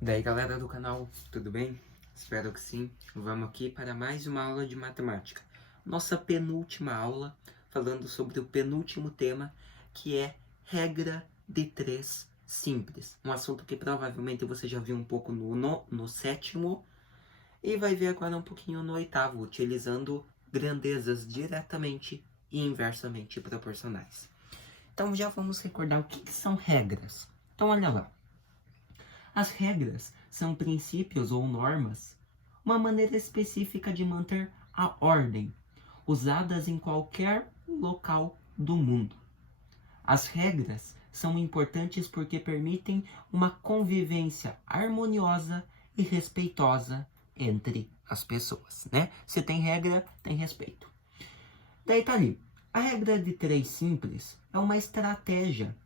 Daí galera do canal, tudo bem? Espero que sim. Vamos aqui para mais uma aula de matemática. Nossa penúltima aula, falando sobre o penúltimo tema, que é regra de 3 simples. Um assunto que provavelmente você já viu um pouco no sétimo e vai ver agora um pouquinho no oitavo, utilizando grandezas diretamente e inversamente proporcionais. Então já vamos recordar o que são regras. Então olha lá. As regras são princípios ou normas, uma maneira específica de manter a ordem, usadas em qualquer local do mundo. As regras são importantes porque permitem uma convivência harmoniosa e respeitosa entre as pessoas, né? Se tem regra, tem respeito. Daí tá ali. A regra de 3 simples é uma estratégia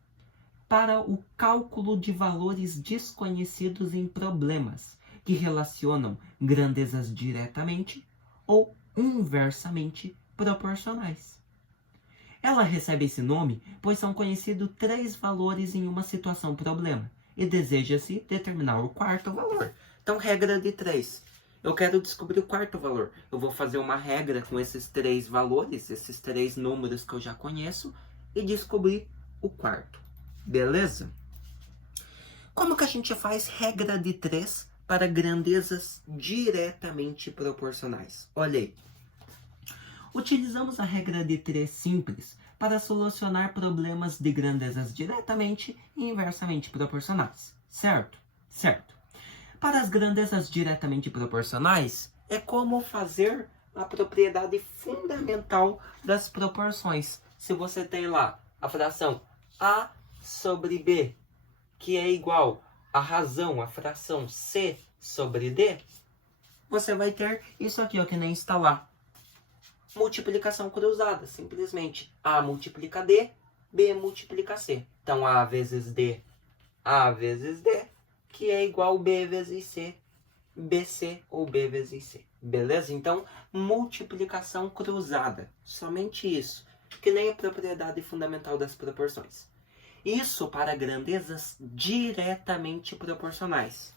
para o cálculo de valores desconhecidos em problemas que relacionam grandezas diretamente ou inversamente proporcionais. Ela recebe esse nome pois são conhecidos 3 valores em uma situação problema e deseja-se determinar o quarto valor. Então, regra de 3. Eu quero descobrir o quarto valor. Eu vou fazer uma regra com esses 3 valores, esses 3 números que eu já conheço, e descobrir o quarto. Beleza? Como que a gente faz regra de 3 para grandezas diretamente proporcionais? Olha aí. Utilizamos a regra de 3 simples para solucionar problemas de grandezas diretamente e inversamente proporcionais. Certo? Certo. Para as grandezas diretamente proporcionais, é como fazer a propriedade fundamental das proporções. Se você tem lá a fração A sobre B, que é igual à razão, a fração C sobre D, você vai ter isso aqui, ó, que nem está lá. Multiplicação cruzada, simplesmente A multiplica D, B multiplica C. Então A vezes D, que é igual a B vezes C, BC ou B vezes C. Beleza? Então, multiplicação cruzada. Somente isso. Que nem a propriedade fundamental das proporções. Isso para grandezas diretamente proporcionais.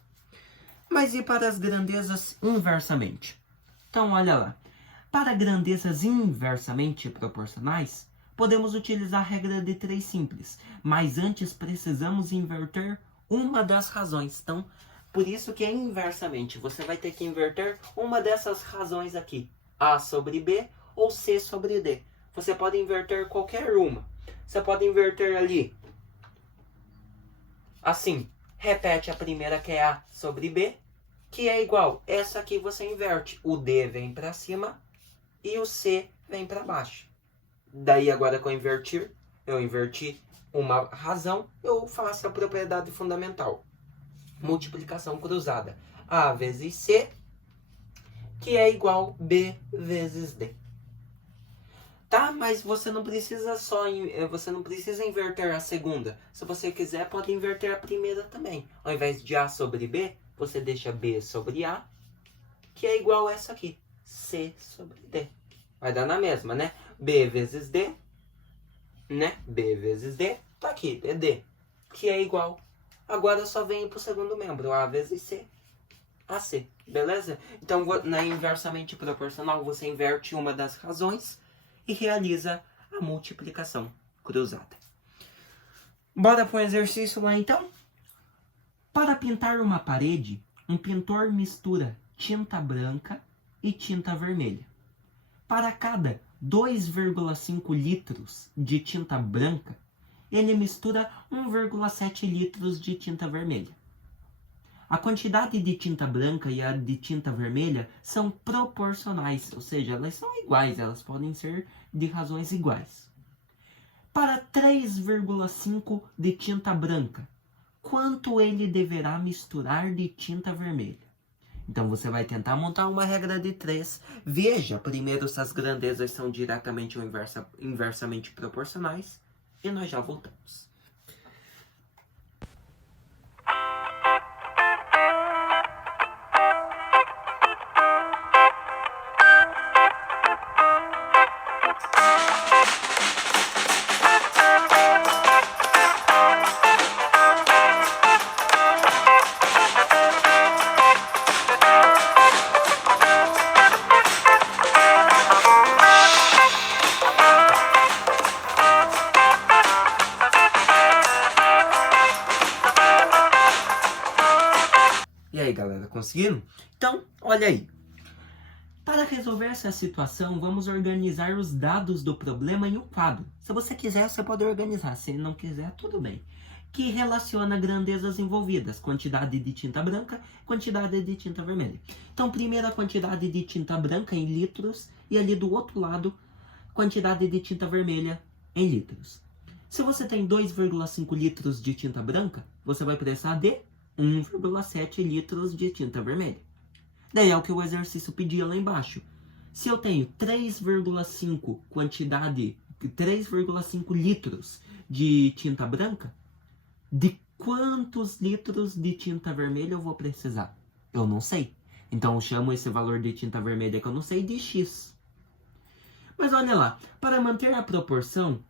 Mas e para as grandezas inversamente? Então, olha lá. Para grandezas inversamente proporcionais, podemos utilizar a regra de 3 simples. Mas antes precisamos inverter uma das razões. Então, por isso que é inversamente. Você vai ter que inverter uma dessas razões aqui. A sobre B ou C sobre D. Você pode inverter qualquer uma. Você pode inverter ali. Assim, repete a primeira que é A sobre B, que é igual. Essa aqui você inverte. O D vem para cima e o C vem para baixo. Daí agora que eu inverti uma razão, eu faço a propriedade fundamental. Multiplicação cruzada. A vezes C, que é igual B vezes D. Tá, mas você não precisa inverter a segunda. Se você quiser, pode inverter a primeira também. Ao invés de A sobre B, você deixa B sobre A, que é igual a essa aqui. C sobre D. Vai dar na mesma, né? B vezes D, né? B vezes D, tá aqui, é D, que é igual. Agora só vem para o segundo membro, A vezes C, AC, beleza? Então, na inversamente proporcional, você inverte uma das razões e realiza a multiplicação cruzada. Bora para o exercício lá então? Para pintar uma parede, um pintor mistura tinta branca e tinta vermelha. Para cada 2,5 litros de tinta branca, ele mistura 1,7 litros de tinta vermelha. A quantidade de tinta branca e a de tinta vermelha são proporcionais, ou seja, elas são iguais, elas podem ser de razões iguais. Para 3,5 de tinta branca, quanto ele deverá misturar de tinta vermelha? Então você vai tentar montar uma regra de 3. Veja primeiro se as grandezas são diretamente ou inversamente proporcionais. E nós já voltamos. E aí, galera, conseguiram? Então, olha aí. Para resolver essa situação, vamos organizar os dados do problema em um quadro. Se você quiser, você pode organizar. Se não quiser, tudo bem. Que relaciona grandezas envolvidas, quantidade de tinta branca, quantidade de tinta vermelha. Então, primeiro a quantidade de tinta branca em litros e ali do outro lado, quantidade de tinta vermelha em litros. Se você tem 2,5 litros de tinta branca, você vai precisar de 1,7 litros de tinta vermelha. Daí é o que o exercício pedia lá embaixo. Se eu tenho 3,5 litros de tinta branca, de quantos litros de tinta vermelha eu vou precisar? Eu não sei. Então eu chamo esse valor de tinta vermelha que eu não sei de X. Mas olha lá, para manter a proporção,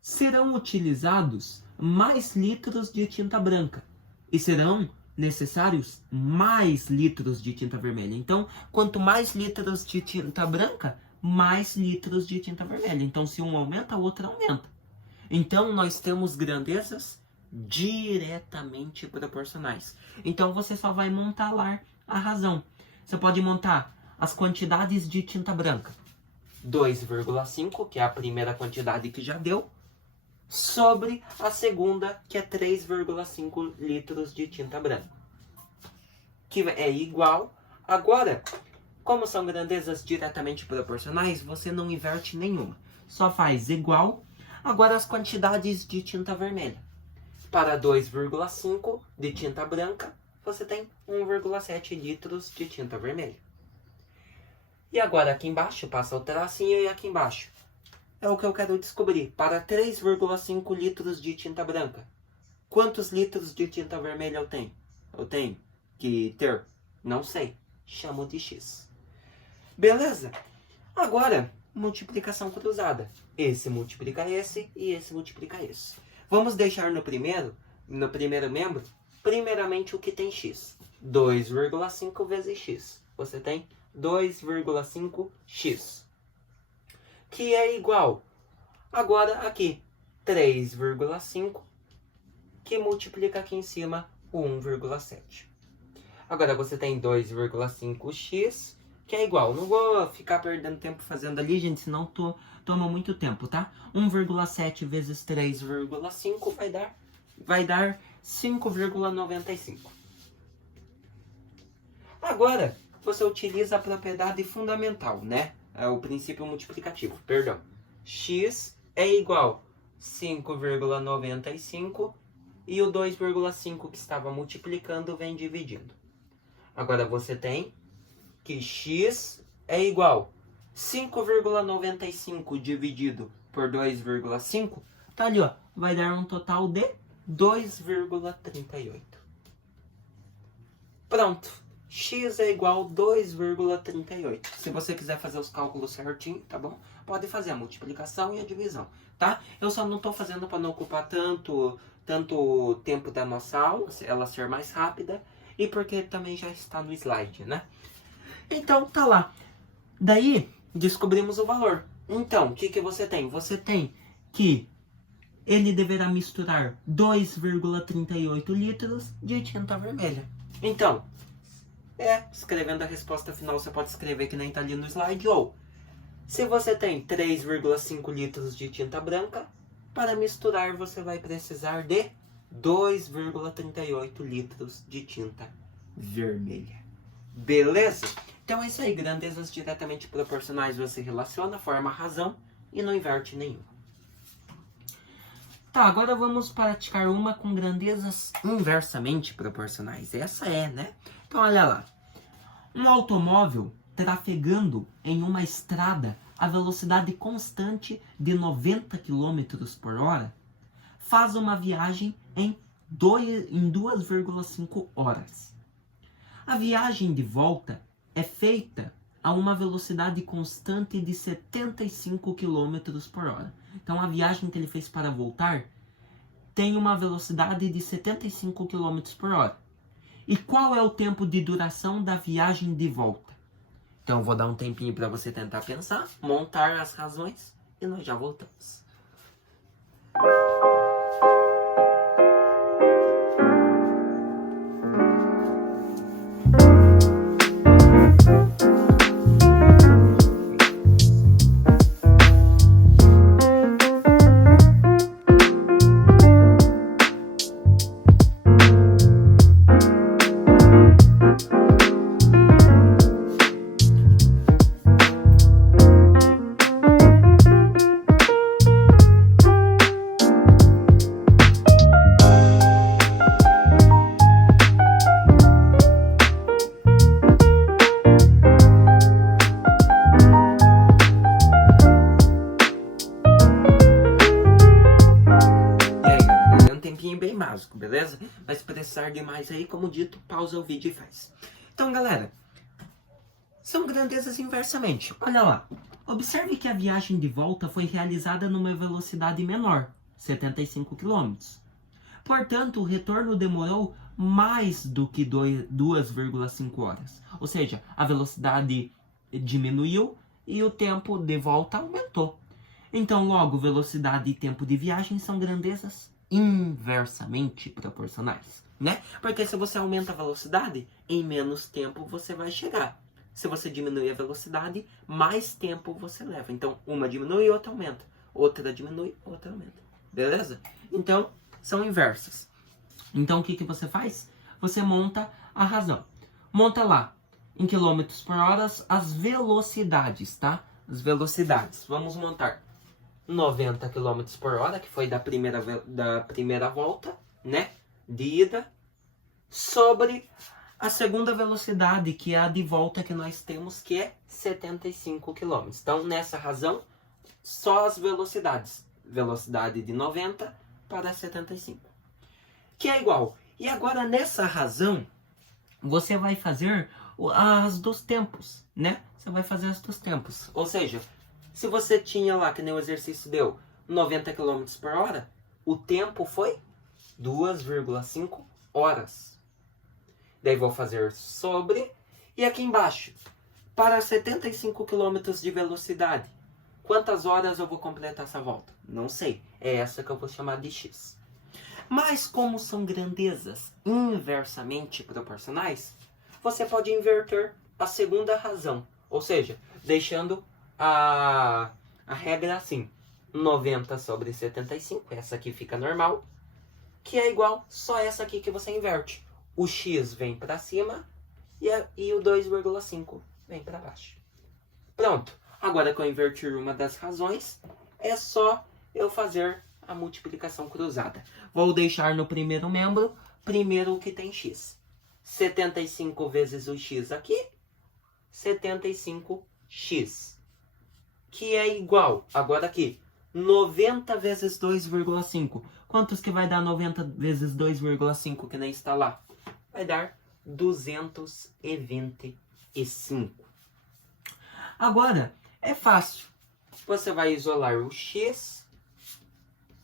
serão utilizados mais litros de tinta branca e serão necessários mais litros de tinta vermelha. Então, quanto mais litros de tinta branca, mais litros de tinta vermelha. Então, se um aumenta, o outro aumenta. Então, nós temos grandezas diretamente proporcionais. Então, você só vai montar lá a razão. Você pode montar as quantidades de tinta branca. 2,5, que é a primeira quantidade que já deu, sobre a segunda, que é 3,5 litros de tinta branca, que é igual. Agora, como são grandezas diretamente proporcionais, você não inverte nenhuma, só faz igual. Agora as quantidades de tinta vermelha. Para 2,5 de tinta branca, você tem 1,7 litros de tinta vermelha. E agora aqui embaixo, passa o tracinho e aqui embaixo. É o que eu quero descobrir. Para 3,5 litros de tinta branca, quantos litros de tinta vermelha eu tenho? Eu tenho que ter? Não sei. Chamo de X. Beleza? Agora, multiplicação cruzada. Esse multiplica esse e esse multiplica esse. Vamos deixar no primeiro membro, primeiramente o que tem X. 2,5 vezes X. Você tem 2,5x. Que é igual, agora aqui, 3,5, que multiplica aqui em cima 1,7. Agora você tem 2,5x, que é igual. Não vou ficar perdendo tempo fazendo ali, gente, senão toma muito tempo, tá? 1,7 vezes 3,5 vai dar 5,95. Agora, você utiliza a propriedade fundamental, né? É o princípio multiplicativo, perdão. X é igual a 5,95 e o 2,5 que estava multiplicando vem dividindo. Agora você tem que X é igual a 5,95 dividido por 2,5. Tá ali, ó. Vai dar um total de 2,38. Pronto. X é igual a 2,38. Se você quiser fazer os cálculos certinho, tá bom? Pode fazer a multiplicação e a divisão, tá? Eu só não estou fazendo para não ocupar tanto tempo da nossa aula, ela ser mais rápida, e porque também já está no slide, né? Então, tá lá. Daí, descobrimos o valor. Então, o que você tem? Você tem que ele deverá misturar 2,38 litros de tinta vermelha. Então, escrevendo a resposta final, você pode escrever que nem tá ali no slide, ou se você tem 3,5 litros de tinta branca, para misturar você vai precisar de 2,38 litros de tinta vermelha. Beleza? Então é isso aí, grandezas diretamente proporcionais você relaciona, forma a razão e não inverte nenhuma. Tá, agora vamos praticar uma com grandezas inversamente proporcionais. Essa né? Então, olha lá. Um automóvel trafegando em uma estrada a velocidade constante de 90 km por hora faz uma viagem em 2,5 horas. A viagem de volta é feita a uma velocidade constante de 75 km por hora. Então, a viagem que ele fez para voltar tem uma velocidade de 75 km por hora. E qual é o tempo de duração da viagem de volta? Então, eu vou dar um tempinho para você tentar pensar, montar as razões e nós já voltamos. mais aí, como dito, pausa o vídeo e faz. Então, galera, são grandezas inversamente. Olha lá. Observe que a viagem de volta foi realizada numa velocidade menor, 75 km. Portanto, o retorno demorou mais do que 2,5 horas. Ou seja, a velocidade diminuiu e o tempo de volta aumentou. Então, logo, velocidade e tempo de viagem são grandezas inversamente proporcionais, né? Porque se você aumenta a velocidade, em menos tempo você vai chegar. Se você diminui a velocidade, mais tempo você leva. Então, uma diminui e outra aumenta. Outra diminui, outra aumenta. Beleza? Então, são inversas. Então, o que você faz? Você monta a razão. Monta lá, em quilômetros por hora, as velocidades, tá? As velocidades. Vamos montar 90 km por hora, que foi da primeira volta, né? De ida, sobre a segunda velocidade, que é a de volta que nós temos, que é 75 km. Então, nessa razão, só as velocidades. Velocidade de 90 para 75. Que é igual. E agora, nessa razão, você vai fazer as dos tempos, né? Você vai fazer as dos tempos. Ou seja, se você tinha lá, que nem o exercício deu, 90 km por hora, o tempo foi 2,5 horas. Daí vou fazer sobre, e aqui embaixo, para 75 km de velocidade, quantas horas eu vou completar essa volta? Não sei, é essa que eu vou chamar de x. Mas como são grandezas inversamente proporcionais, você pode inverter a segunda razão, ou seja, deixando a regra assim, 90 sobre 75, essa aqui fica normal, que é igual só essa aqui que você inverte. O x vem para cima e o 2,5 vem para baixo. Pronto. Agora que eu invertir uma das razões, é só eu fazer a multiplicação cruzada. Vou deixar no primeiro membro, primeiro o que tem x. 75 vezes o x aqui, 75x. Que é igual, agora aqui, 90 vezes 2,5. Quantos que vai dar 90 vezes 2,5 que nem está lá? Vai dar 225. Agora, é fácil. Você vai isolar o x,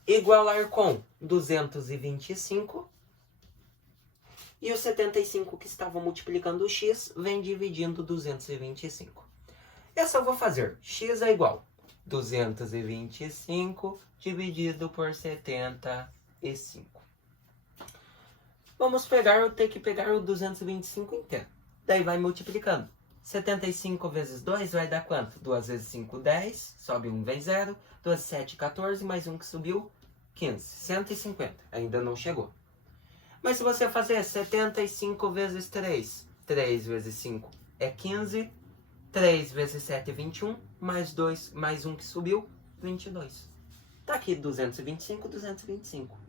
igualar com 225. E o 75 que estava multiplicando o x, vem dividindo 225. Essa eu vou fazer. X é igual 225 dividido por 75. Vamos pegar, eu tenho que pegar o 225 inteiro. Daí vai multiplicando. 75 vezes 2 vai dar quanto? 2 vezes 5, 10. Sobe 1, vem 0. 2, 7, 14. Mais 1 que subiu, 15. 150. Ainda não chegou. Mas se você fazer 75 vezes 3, 3 vezes 5 é 15. 3 vezes 7 é 21. Mais 2, mais 1 que subiu, 22. Tá aqui 225, 225.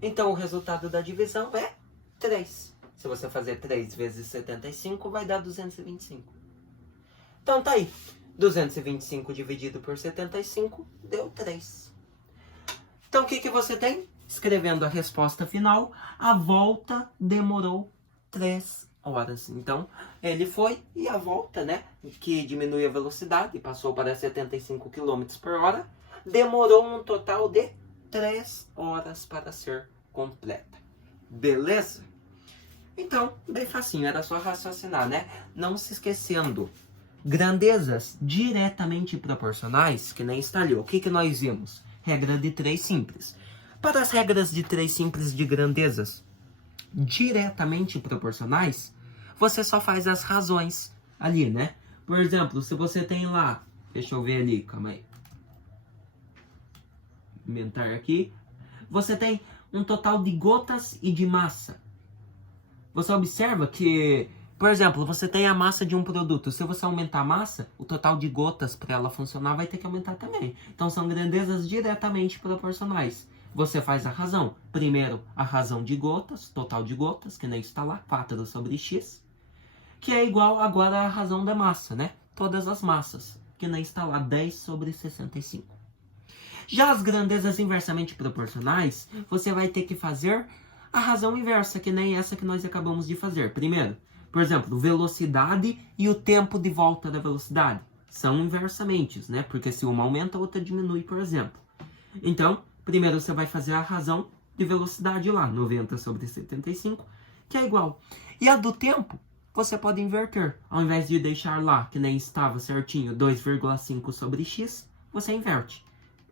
Então, o resultado da divisão é 3. Se você fazer 3 vezes 75, vai dar 225. Então, tá aí. 225 dividido por 75, deu 3. Então, o que você tem? Escrevendo a resposta final, a volta demorou 3 horas. Então, ele foi e a volta, né, que diminui a velocidade, passou para 75 km por hora, demorou um total de 3 horas para ser completa. Beleza? Então, bem facinho, era só raciocinar, né? Não se esquecendo, grandezas diretamente proporcionais, que nem está ali. O que nós vimos? Regra de 3 simples. Para as regras de 3 simples de grandezas diretamente proporcionais, você só faz as razões ali, né? Por exemplo, se você tem lá, deixa eu ver ali, calma aí. Aumentar aqui. Você tem um total de gotas e de massa. Você observa que, por exemplo, você tem a massa de um produto. Se você aumentar a massa, o total de gotas para ela funcionar vai ter que aumentar também. Então, são grandezas diretamente proporcionais. Você faz a razão. Primeiro, a razão de gotas, total de gotas, que nem está lá, 4 sobre x, que é igual agora à razão da massa, né? Todas as massas, que nem está lá, 10 sobre 65. Já as grandezas inversamente proporcionais, você vai ter que fazer a razão inversa, que nem essa que nós acabamos de fazer. Primeiro, por exemplo, velocidade e o tempo de volta da velocidade são inversamente, né? Porque se uma aumenta, a outra diminui, por exemplo. Então, primeiro você vai fazer a razão de velocidade lá, 90 sobre 75, que é igual. E a do tempo, você pode inverter. Ao invés de deixar lá, que nem estava certinho, 2,5 sobre x, você inverte.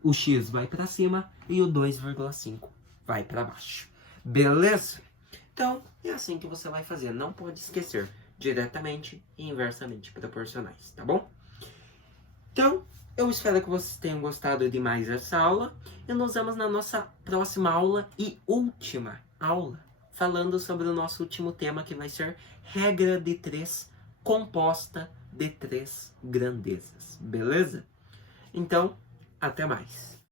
O x vai para cima e o 2,5 vai para baixo. Beleza? Então, é assim que você vai fazer. Não pode esquecer, diretamente e inversamente proporcionais, tá bom? Então, eu espero que vocês tenham gostado de mais essa aula. E nos vemos na nossa próxima aula e última aula, falando sobre o nosso último tema, que vai ser regra de 3 composta de 3 grandezas. Beleza? Então, até mais.